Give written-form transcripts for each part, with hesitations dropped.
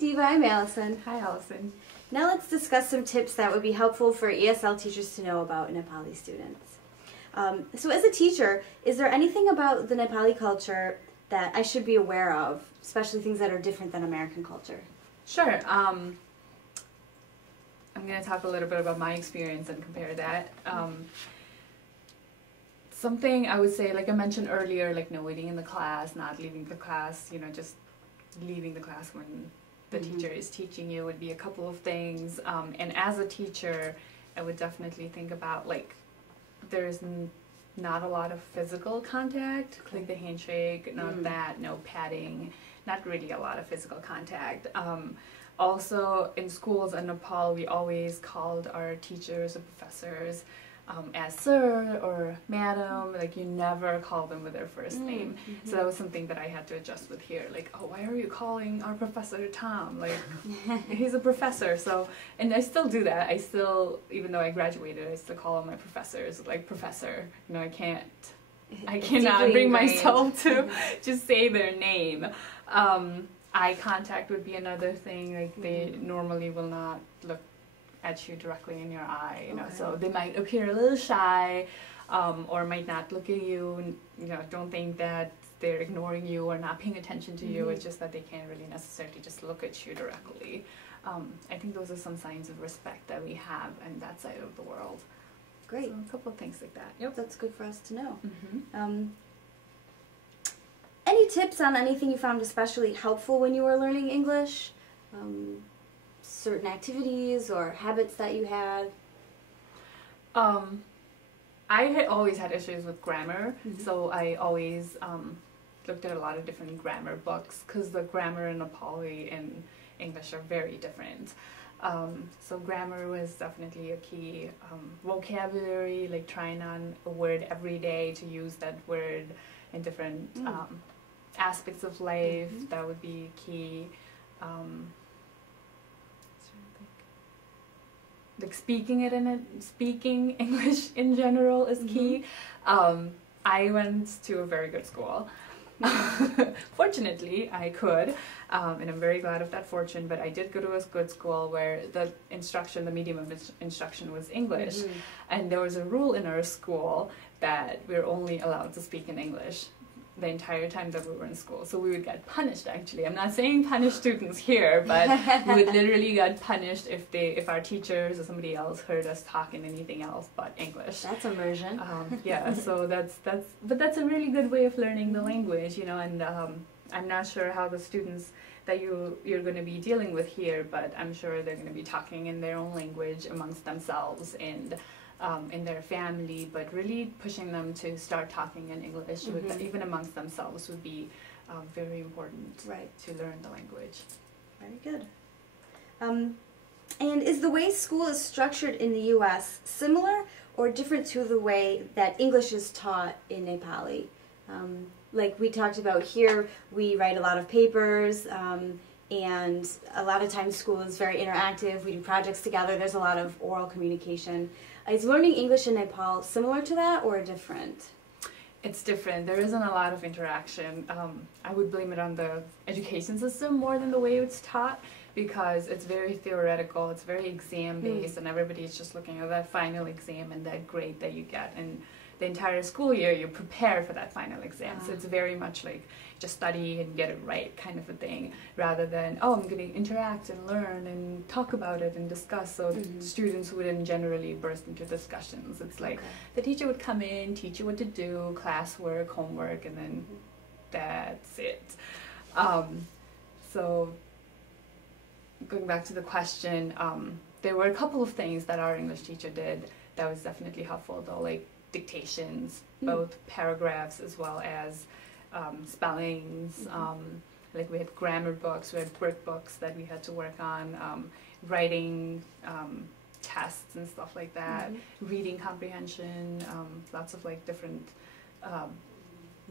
Diva, I'm Allison. Hi, Allison. Now let's discuss some tips that would be helpful for ESL teachers to know about Nepali students. So as a teacher, is there anything about the Nepali culture that I should be aware of, especially things that are different than American culture? Sure. I'm going to talk a little bit about my experience and compare that. Something I would say, like I mentioned earlier, like no waiting in the class, not leaving the class, just leaving the class when the teacher is teaching you would be a couple of things. And as a teacher, I would definitely think about, like, there's not a lot of physical contact, like the handshake, no patting, not really a lot of physical contact. Also, in schools in Nepal, we always called our teachers or professors as sir or madam. Like, you never call them with their first name. So that was something that I had to adjust with here. Like, oh, why are you calling our professor Tom? Like, he's a professor. So, and I still do that. I still, even though I graduated, I still call all my professors like professor. I cannot bring myself to just say their name. Eye contact would be another thing. Like, they normally will not look at you directly in your eye, so they might appear a little shy, or might not look at you, don't think that they're ignoring you or not paying attention to you. It's just that they can't really necessarily just look at you directly. I think those are some signs of respect that we have in that side of the world. Great. So a couple of things like that. Yep, that's good for us to know. Any tips on anything you found especially helpful when you were learning English? Certain activities or habits that you had? I had always had issues with grammar, so I always looked at a lot of different grammar books, because the grammar in Nepali and English are very different. So grammar was definitely a key. Vocabulary, like trying on a word every day to use that word in different aspects of life, that would be key. Like speaking English in general is key. I went to a very good school. Fortunately, I could, and I'm very glad of that fortune, but I did go to a good school where the medium of instruction was English. And there was a rule in our school that we were only allowed to speak in English the entire time that we were in school. So we would get punished, actually. I'm not saying punish students here, but we would literally get punished if our teachers or somebody else heard us talking anything else but English. That's immersion. Yeah, so that's a really good way of learning the language, and I'm not sure how the students that you're going to be dealing with here, but I'm sure they're going to be talking in their own language amongst themselves and in their family, but really pushing them to start talking in English even amongst themselves would be very important to learn the language. Very good. And is the way school is structured in the U.S. similar or different to the way that English is taught in Nepali? Like we talked about here, we write a lot of papers, and a lot of times school is very interactive. We do projects together. There's a lot of oral communication. Is learning English in Nepal similar to that or different? It's different. There isn't a lot of interaction. I would blame it on the education system more than the way it's taught, because it's very theoretical, it's very exam-based, and everybody's just looking at that final exam and that grade that you get. And the entire school year, you prepare for that final exam. So it's very much like just study and get it right kind of a thing, rather than, oh, I'm going to interact and learn and talk about it and discuss. So students wouldn't generally burst into discussions. It's like the teacher would come in, teach you what to do, classwork, homework, and then that's it. So going back to the question, there were a couple of things that our English teacher did that was definitely helpful, though, like dictations, both paragraphs as well as spellings. Like we had grammar books, we had brick books that we had to work on, writing tests and stuff like that, reading comprehension, lots of like different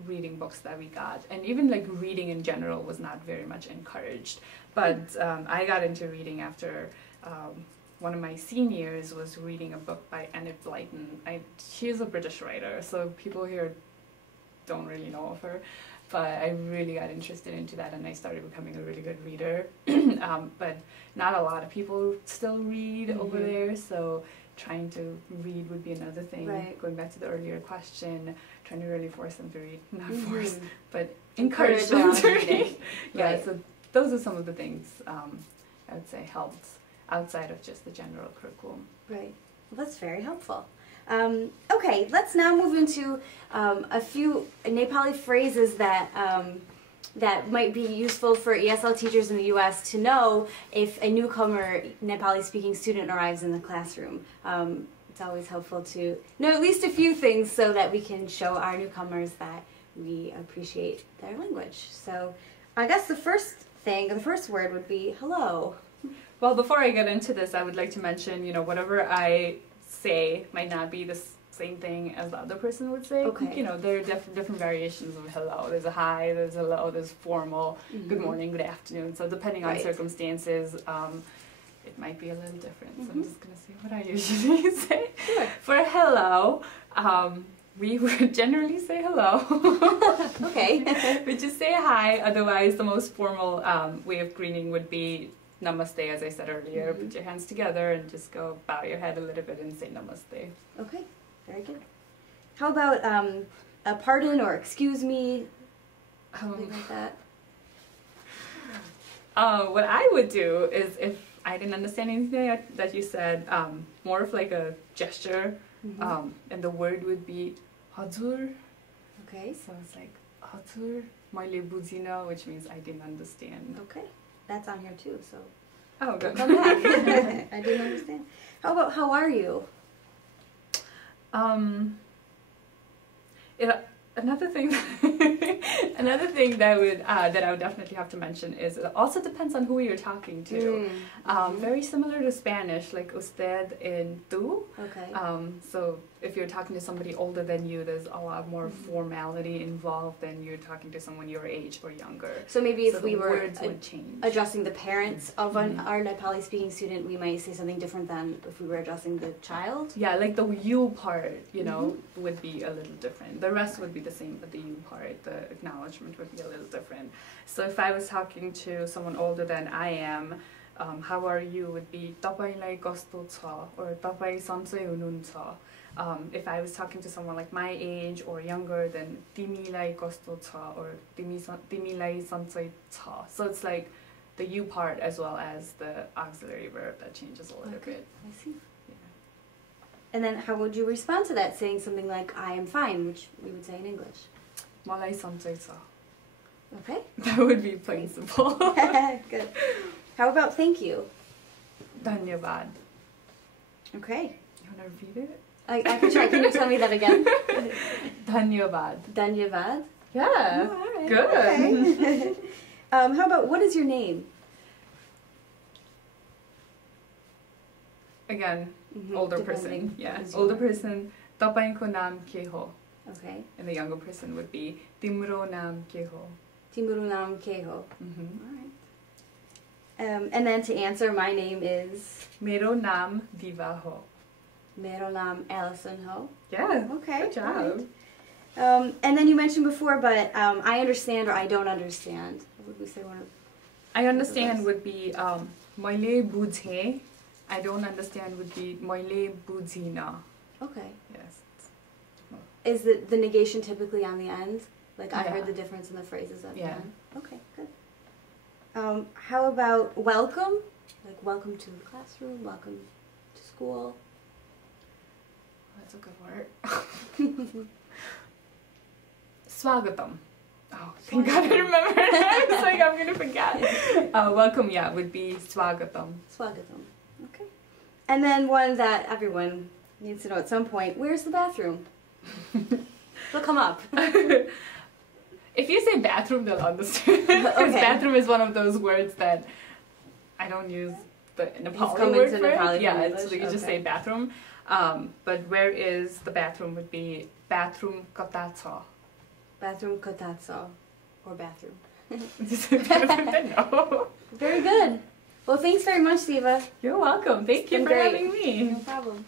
reading books that we got. And even like reading in general was not very much encouraged. But I got into reading after one of my seniors was reading a book by Enid Blyton. She is a British writer, so people here don't really know of her. but I really got interested into that and I started becoming a really good reader. But not a lot of people still read over there, so trying to read would be another thing. Right. Going back to the earlier question, trying to really force them to read. Not force, but encourage them them to to read. read. Yeah, Right. so those are some of the things I would say helped outside of just the general curriculum. Right. Well, that's very helpful. Okay, let's now move into a few Nepali phrases that that might be useful for ESL teachers in the U.S. to know if a newcomer Nepali-speaking student arrives in the classroom. It's always helpful to know at least a few things so that we can show our newcomers that we appreciate their language. So I guess the first word would be hello. Well, before I get into this, I would like to mention, whatever I say might not be the same thing as the other person would say. Okay. There are different variations of hello. There's a hi, there's hello, there's formal, good morning, good afternoon. So depending on circumstances, it might be a little different. So I'm just going to say what I usually say. Sure. For hello, we would generally say hello. Okay. We just say hi. Otherwise, the most formal way of greeting would be namaste, as I said earlier. Put your hands together and just go bow your head a little bit and say namaste. Okay, very good. How about a pardon or excuse me, something like that? What I would do is, if I didn't understand anything that you said, more of like a gesture, and the word would be हजुर. Okay. So it's like हजुर मैले बुझिन, which means I didn't understand. Okay, that's on here too. So Oh, good. come back. I didn't understand. How about how are you? Another thing that I would definitely have to mention is it also depends on who you're talking to. Very similar to Spanish, like usted and tú. Okay. So if you're talking to somebody older than you, there's a lot more formality involved than you're talking to someone your age or younger. So maybe if So we the were words would change. addressing the parents of our Nepali speaking student, we might say something different than if we were addressing the child. Yeah, like the you part, would be a little different. The rest would be the same, but the you part, the acknowledgement would be a little different. So if I was talking to someone older than I am, how are you would be तपाईलाई कस्तो छ, or तपाईँ सन्चै हुनुहुन्छ. If I was talking to someone like my age or younger, then तिमीलाई कस्तो छ, or तिमीलाई सन्चै छ. So it's like the you part as well as the auxiliary verb that changes a little bit. I see. And then how would you respond to that, saying something like, I am fine, which we would say in English? मलाई सन्चै छ. Okay. That would be plain simple. Good. How about thank you? धन्यवाद. Okay. You want to repeat it? I can try. Can you tell me that again? Dhanyavad. Dhanyavad? Yeah. Oh, all right. Good. Okay. How about, what is your name? Again, older Depending. person. Yeah. Is Older your- person. तपाईको नाम के हो? Okay. And the younger person would be तिम्रो नाम के हो? Timuru nam keho. Mm-hmm. All right. And then to answer, my name is मेरो नाम Diva ho. Mero nam Allison Ho. Yeah. Okay. Good all job. right. And then you mentioned before, but I understand or I don't understand. What would we say one of? I understand would be मैले बुझेँ. I don't understand would be मैले बुझिन. Okay. Yes. Is the negation typically on the end? Like I Yeah. heard the difference in the phrases at the Yeah. end. Okay, good. How about welcome? Like welcome to the classroom, welcome to school. That's a good word. Swagatam. Oh, thank God I remembered. I was like, I'm going to forget. Welcome, yeah, would be swagatam. Swagatam. Okay. And then one that everyone needs to know at some point, where's the bathroom? It'll come up. If you say bathroom, they'll understand. Because Okay. bathroom is one of those words that I don't use the Nepali come word into for it. Nepali Yeah, from so you English? just say Okay. bathroom. But where is the bathroom would be bathroom kata cha. Bathroom kotatso. Or bathroom. No. Very good. Well, thanks very much, Diva. You're welcome. Thank you been for great. having me. No problem.